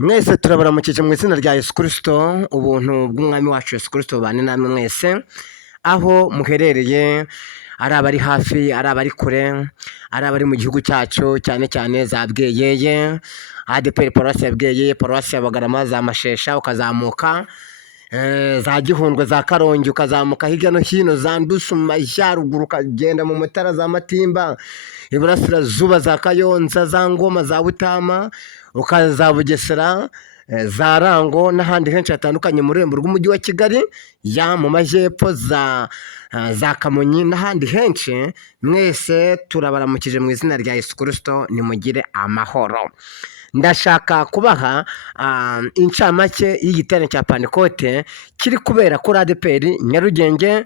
Mwese turabaramukije mu izina rya Yesu Kristo, ubuntu bw'umwami wacu Yesu Kristo bubane namwe mwese, aho muherereye, ari abari hafi, ari abari kure, ari abari mu gihugu cyacu cyane cyane za Bweyeye, ADEPR Paruwasi ya Bweyeye, Paruwasi ya Bugarama, za Mashesha ukazamuka, za Gihundwe, za Karongi ukazamuka hirya no hino, za Ndusu mu majyaruguru ukagenda mu Mutara, za Matimba, Iburasirazuba, za Kayonza, za Ngoma, za Butama, ukaza Bugesera, za Rango n'ahandi henshi hatandukanye mu rurembo rw'umujyi wa Kigali, ya mu majyepfo za Kamonyi n'ahandi henshi. Mwese turabaramukije mu izina rya Yesu Kristo, nimugire amahoro. Ndashaka kubaha incamake y'igiterane cya Pantekote kiri kubera kuri ADEPR Nyarugenge,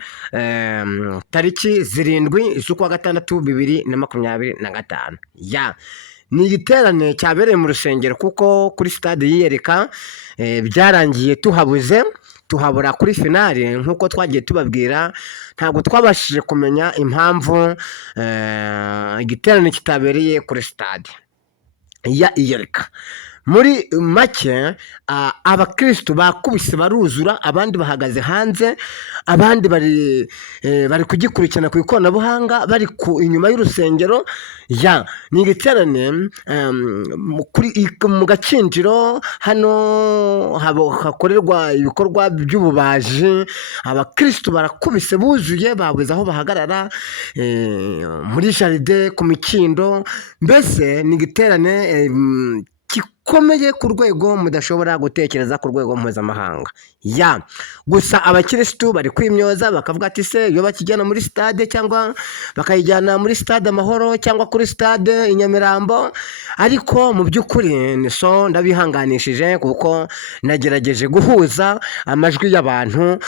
tariki 7 z'ukwa gatandatu 2025. Ni igiterane cyabereye mu rusengero kuko kuri stade yiyereka byarangiye tuhabura kuri finale nk'uko twagiye tubabwira. Ntabwo twabashije kumenya impamvu igiterane kitabereye kuri stade iyereka. Muri make abakristo bakubise baruzura, abandi bahagaze hanze, abandi bari kugikurikirana ku ikoranabuhanga bari inyuma y'urusengero. Ni igiterane mu Gakinjiro, hano hakorerwa ibikorwa by'ububaji. Abakristo barakubise buzuye, babuze aho bahagarara, muri jaride, ku mikindo. Mbese ni igiterane gikomeye ku rwego mudashobora gutekereza, ku rwego mpuzamahanga. Gusa abakirisitu bari kwimyoza bakavuga ati se iyo bakijyana muri stade cyangwa bakayijyana muri stade Amahoro cyangwa kuri stade i Nyamirambo. Ariko mu by'ukuri ndabihanganishije kuko nagerageje guhuza amajwi y'abantu,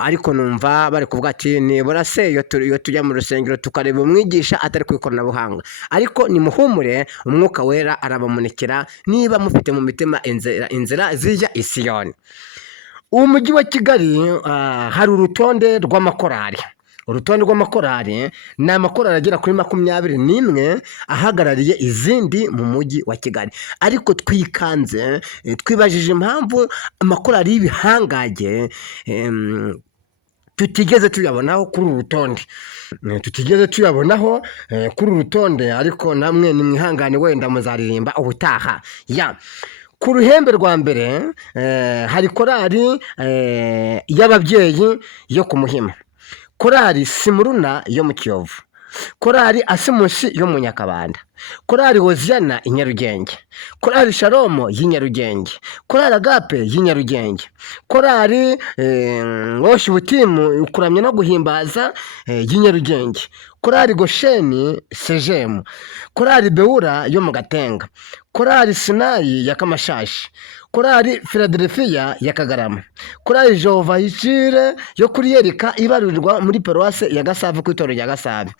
ariko numva bari kuvuga ati nibura se iyo tujya mu rusengero tukareba umwigisha atari ku ikoranabuhanga. Ariko nimuhumure, umwuka wera arabamunekera niba mufite mu mitima inzira zijya i Siyoni. Umujyi wa Kigali hari urutonde rw'amakorali. Urutonde rw'amakorali ni amakorali agera kuri 21 ahagarariye izindi mu mujyi wa Kigali. Ariko twikanze twibajije impamvu amakorali y'ibihangage tutigeze tuyabonaho kuri uru rutonde. Ariko namwe nimwihangane, wenda muzaririmba ubutaha. Ku ruhembe rwa mbere hari korali y'ababyeyi yo ku Muhima, korali Simuruna yo mu Kiyovu, korali Asimusi yo mu Nyakabanda, korali Hoziyana i Nyarugenge, korali Shalomo y'i Nyarugenge, korali Agape y'i Nyarugenge, korali Woshibutimu kuramya no guhimbaza y'i Nyarugenge, korali Gosheni Sejemu, korali Beura yo mu Gatenga, korali Sinayi ya Kamashashi, korali Philadelphia ya Kagarama, korali Jehova Yishire yo kuri Yerika ibarurirwa muri Paruwase ya Gasave ku itorero rya Gasave,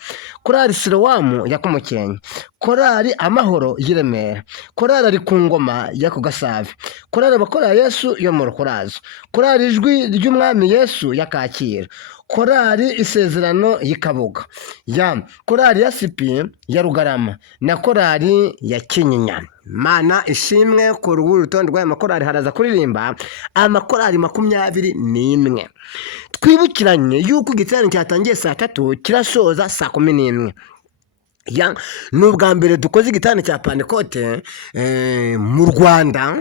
korali Silowamu ya Kumukenke, korali Amahoro y'i Remera, korali ari ku Ngoma ya ku Gasave, korali Abakorera Yesu yo mu Rukurazo, korali Ijwi ry'Umwami Yesu ya Kacyiru, korali Isezerano y'i Kabuga, korali ya Sipi ya Rugarama na korali ya Kinyinya. Mana ishimwe. Ku rutonde rw'aya makorali haraza kuririmba amakorali 21. Twibukiranye yuko igiterane cyatangiye saa 3 kirasoza saa 11. Ni ubwa mbere dukoze igiterane cya Pantekote mu Rwanda,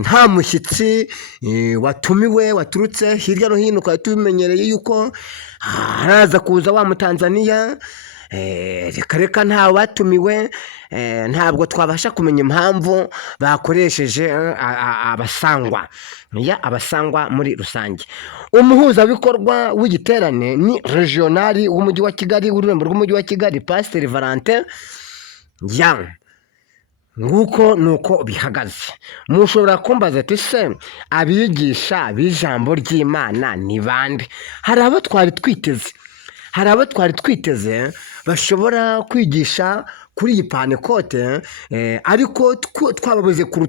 nta mushyitsi watumiwe waturutse hirya no hino. Twari tubimenyereye yuko haraza kuza wa Mutanzaniya, reka ntawe batumiwe. Ntabwo twabasha kumenya impamvu bakoresheje abasangwa muri rusange. Umuhuzabikorwa w'igiterane ni regionali w'umujyi wa Kigali, w'ururembo rw'umujyi wa Kigali, Pasiteri Valentin. Nguko nuko bihagaze. Mushobora kumbaza ati se abigisha b'ijambo ry'Imana ni bande? Hari abo twari twiteze bashobora kwigisha kuri iyi Pantekote, ariko twababuze ku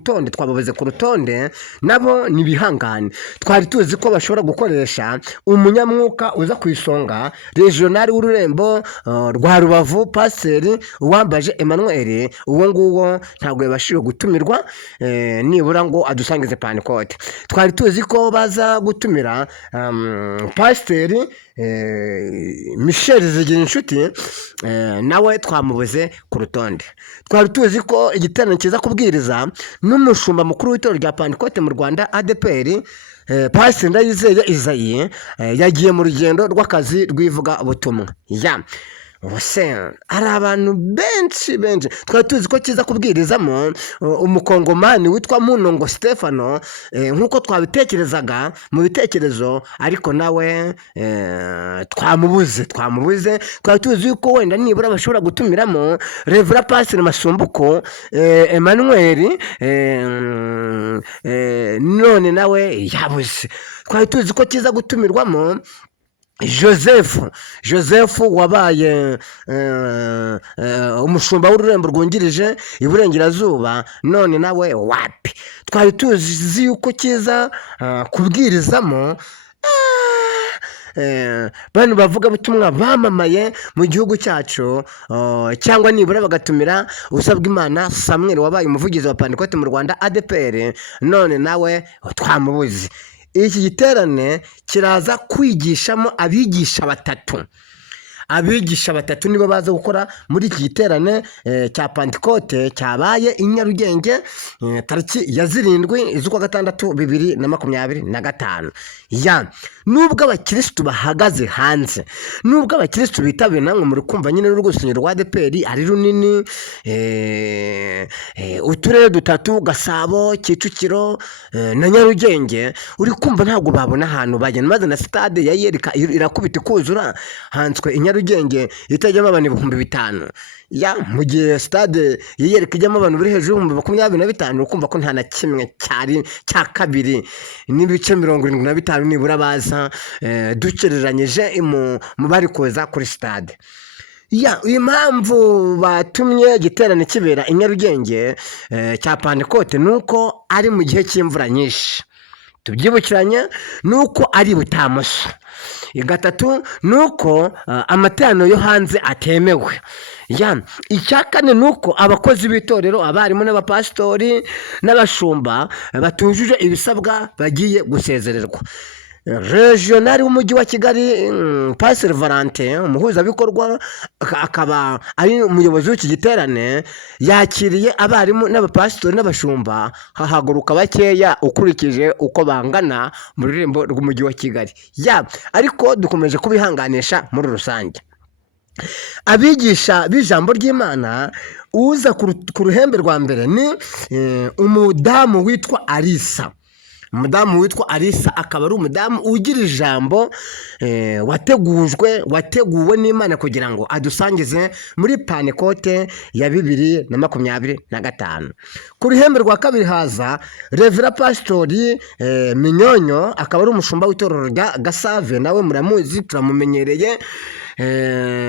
rutonde nabo nibihangane. Twari tuzi ko bashobora gukoresha umunyamwuka uza ku isonga regional w'ururembo rwa Rubavu, Pasiteri Uwambaje Emmanuel. Uwo nguwo ntabwo yabashije gutumirwa nibura ngo adusangize Pantekote. Twari tuzi ko baza gutumira Pasiteri Michel Zigirinshuti, nawe twamubuze ku rutonde. Twari tuzi ko igiterane kiza kubwiriza n'umushumba mukuru w'itorero rya Pantekote mu Rwanda ADPR, Pasiteri Ndayizeye Isaie, yagiye mu rugendo rw'akazi rw'ivuga butumwa. Hari abantu benshi twari tuzi ko kiza kubwirizamo umukongomani witwa Munongo Stefano, nk'uko twabitekerezaga mu bitekerezo, ariko nawe twamubuze. Twari tuzi ko wenda nibura bashobora gutumiramo Reverend Pasiteri Masumbuko Emmanuel, none nawe yabuze. Twari tuzi ko kiza gutumirwamo Joseph wabaye umushumba w'ururembo rwungirije iburengerazuba, none nawe wapi. Twari tuzi yuko kiza kubwirizamo bano bavuga butumwa bamamaye mu gihugu cyacu, cyangwa nibura bagatumira Usabwimana Samuel wabaye umuvugizi wa Pantekote mu Rwanda ADPR, none nawe twamubuze. Iki giterane kiraza kwigishamo abigisha batatu nibo baza gukora muri iki giterane cya Pantekote cyabaye i Nyarugenge tariki ya 7 z'ukwa gatandatu 2025. Nubwo abakirisitu bahagaze hanze, nubwo abakirisitu bitabiye, namwe muri kumva nyine n'urusengero rwa ADPR ari runini, uturere dutatu Gasabo, Kicukiro na Nyarugenge, uri kumva ntabwo babona ahantu bajya, maze na stade ya Yerika irakubita kuzura, hanswe i Nyarugenge itajyamo abantu 5,000. Mu gihe stade Yerika ijyamo abantu buri hejuru 25,000, ukumva ko nta na kimwe cyari cya kabiri n'ibice 75 nibura baza, dukereranyije mu bari kuza kuri stade. Impamvu batumye igiterane kibera i Nyarugenge cya Pantekote nuko ari mu gihe cy'imvura nyinshi, tubyibukiranye, nuko ari Butamuso. Gatatu nuko amateraniro yo hanze atemewe. Icya kane nuko abakozi b'itorero, abarimu n'abapasitori n'abashumba batujuje ibisabwa bagiye gusezererwa. Regional w'umujyi wa Kigali Pasiteri Valentin, umuhuzabikorwa akaba ari umuyobozi w'iki giterane, yakiriye abarimu n'abapasitori n'abashumba hahaguruka bakeya ukurikije uko bangana mu rurembo rw'umujyi wa Kigali. Ariko dukomeje kubihanganisha muri rusange. Abigisha b'ijambo ry'Imana, uza ku ruhembe rwa mbere ni umudamu witwa Alisa. Umudamu witwa Alisa akaba ari umudamu ugira ijambo, wateguwe n'Imana kugira ngo adusangize muri Pantekote ya 2025. Ku ruhembe rwa kabiri haza Reverend Pastori Minyonyo, akaba ari umushumba w'itorero rya Gasave, nawe muramuzi, turamumenyereye.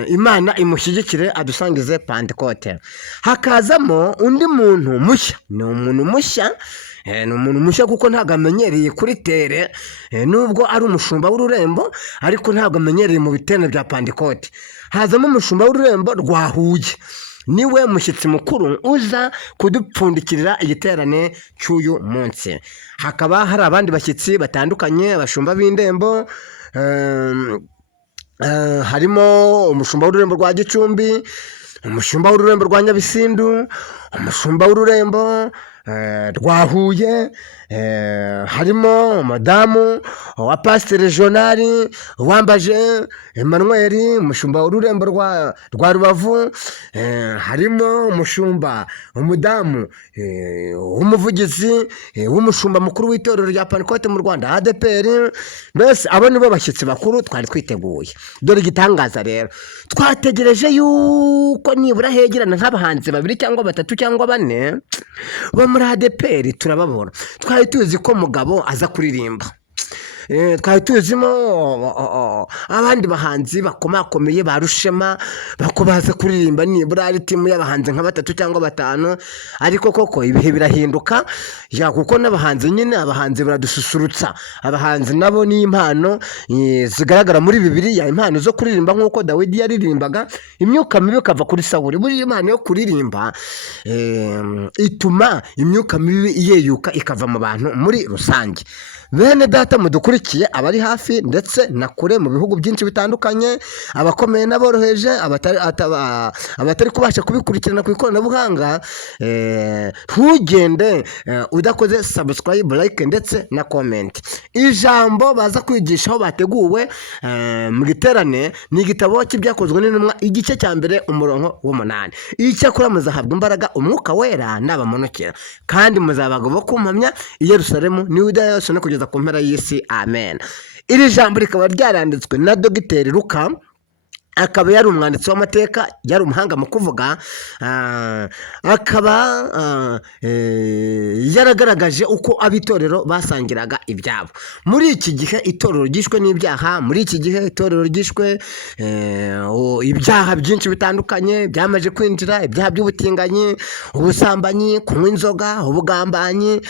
Imana imushyigikire adusangize Pantekote. Hakazamo undi muntu mushya, ni umuntu mushya kuko ntabwo amenyereye kuri tere, nubwo ari umushumba w'ururembo ariko ntabwo amenyereye mu biterane bya Pantekote. Hazamo umushumba w'ururembo rwa Huye, niwe mushyitsi mukuru uza kudupfundikirira igiterane cy'uyu munsi. Hakaba hari abandi bashyitsi batandukanye, abashumba b'indembo, harimo umushumba w'ururembo rwa Gicumbi, umushumba w'ururembo rwa Nyabisindu, umushumba w'ururembo rwa Huye, harimo madamu wa Pasiteri Jonari Uwambaje Emmanuel, umushumba w'ururembo rwa Rubavu, harimo umudamu w'umuvugizi w'umushumba mukuru w'itorero rya Pantekote mu Rwanda ADPR. Mbese abo nibo bashyitsi bakuru twari twiteguye. Dore igitangaza rero, twategereje yuko nibura hegerana nk'abahanzi 2 cyangwa 3 cyangwa 4 bo muri ADPR turababona. Twari tuzi ko Mugabo aza kuririmba, twari tuzimo abandi bahanzi bakomakomeye ba Rushema bakobaza kuririmba nibura ari timu y'abahanzi nka 3 cyangwa 5, ariko koko ibihe birahinduka kuko n'abahanzi nyine abahanzi baradususurutsa. Abahanzi nabo ni impano zigaragara muri Bibiliya, impano zo kuririmba nk'uko Dawidi yaririmbaga, imyuka mibi ikava kuri Sawuli. Buri impano yo kuririmba ituma imyuka mibi yeyuka ikava mu bantu muri rusange. Bene data mudukurikiye, abari hafi ndetse na kure mu bihugu byinshi bitandukanye, abakomeye n'aboroheje, abatari kubasha kubikurikirana ku ikoranabuhanga, ntugende udakoze subscribe, like ndetse na comment. Ijambo baza kwigishaho bateguwe mu giterane ni igitabo cy'ibyakozwe n'intumwa, igice cya mbere umurongo w'8. Icyakora muzahabwa imbaraga umwuka wera nabamanukira, kandi muzabaga bo kumpamya i Yerusalemu ni Yudaya yose no kugeza ku mpera y'isi. Amen. Iri jambo rikaba ryaranditswe na Dogiteri Luka, akaba yari umwanditsi w'amateka, yari umuhanga mu kuvuga, akaba yaragaragaje uko abitorero basangiraga ibyabo. Muri iki gihe itorero ryishwe n'ibyaha, muri iki gihe itorero ryishwe ibyaha byinshi bitandukanye byamaje kwinjira, ibyaha by'ubutinganyi, ubusambanyi, kunywa inzoga, ubugambanyi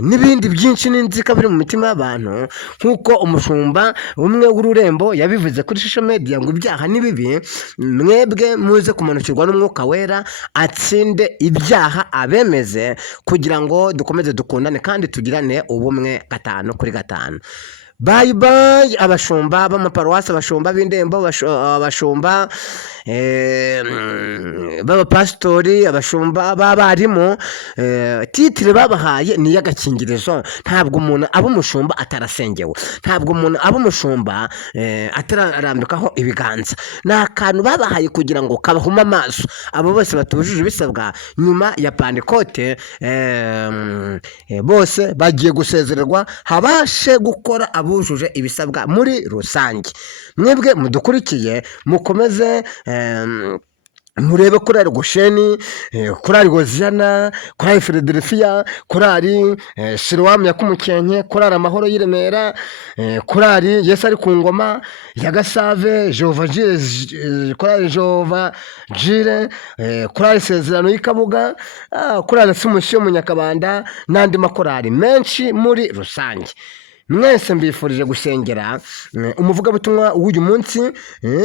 n'ibindi byinshi n'inzika biri mu mitima y'abantu, nk'uko umushumba umwe w'Ururembo yabivuze kuri social media ngo ibyaha ni bibi, mwebwe muze kumanukirwa n'umwuka wera atsinde ibyaha abemeze, kugira ngo dukomeze dukundane kandi tugirane ubumwe 5 kuri 5. Bye bye abashumba b'amaparuwasi, abashumba b'indembo, abashumba b'abapasitori, abashumba b'abarimu. Titire babahaye ni y'agakingirizo. Ntabwo umuntu aba umushumba atarasengewe, ntabwo umuntu aba umushumba atararambikaho ibiganza. Ni akantu babahaye kugira ngo kabahuma amaso abo bose batujuje ibisabwa. Nyuma ya Pantekote bose bagiye gusezererwa, habashe gukora abujuje ibisabwa muri rusange. Mwebwe mudukurikiye mukomeze murebe korali Gosheni, korali Hoziyana, korali Philadelphia, korali Silowamu ya Kumukenke, korali Amahoro y'i Remera, korali Yesu ari ku ngoma ya Gasave, korali Jehova Jire, korali Isezerano y'i Kabuga, korali Asumusiyo mu Nyakabanda n'andi makorali menshi muri rusange. Mwese mbifurije gusengera umuvugabutumwa w'uyu munsi,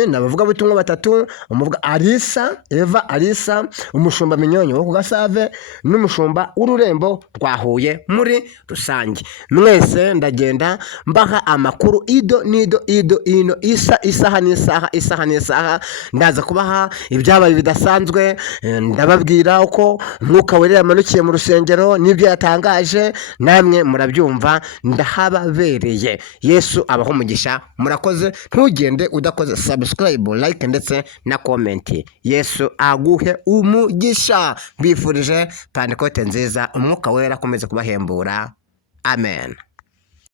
n'abavugabutumwa 3, umuvuga Alisa, umushumba Minyonyo wo ku Gasave, n'umushumba w'Ururembo rwa Huye muri rusange. Mwese ndagenda mbaha amakuru ido ino isaha n'isaha, ndaza kubaha ibyabaye bidasanzwe, ndababwira uko umwuka wera yamanukiye mu rusengero n'ibyo yatangaje, namwe murabyumva. Ndahaba bereye. Yesu abaho umugisha. Murakoze, ntugende udakoze subscribe, like ndetse na comment. Yesu aguhe umugisha. Bifurije Pantekote nziza, umwuka wera akomeze kubahembura. Amen.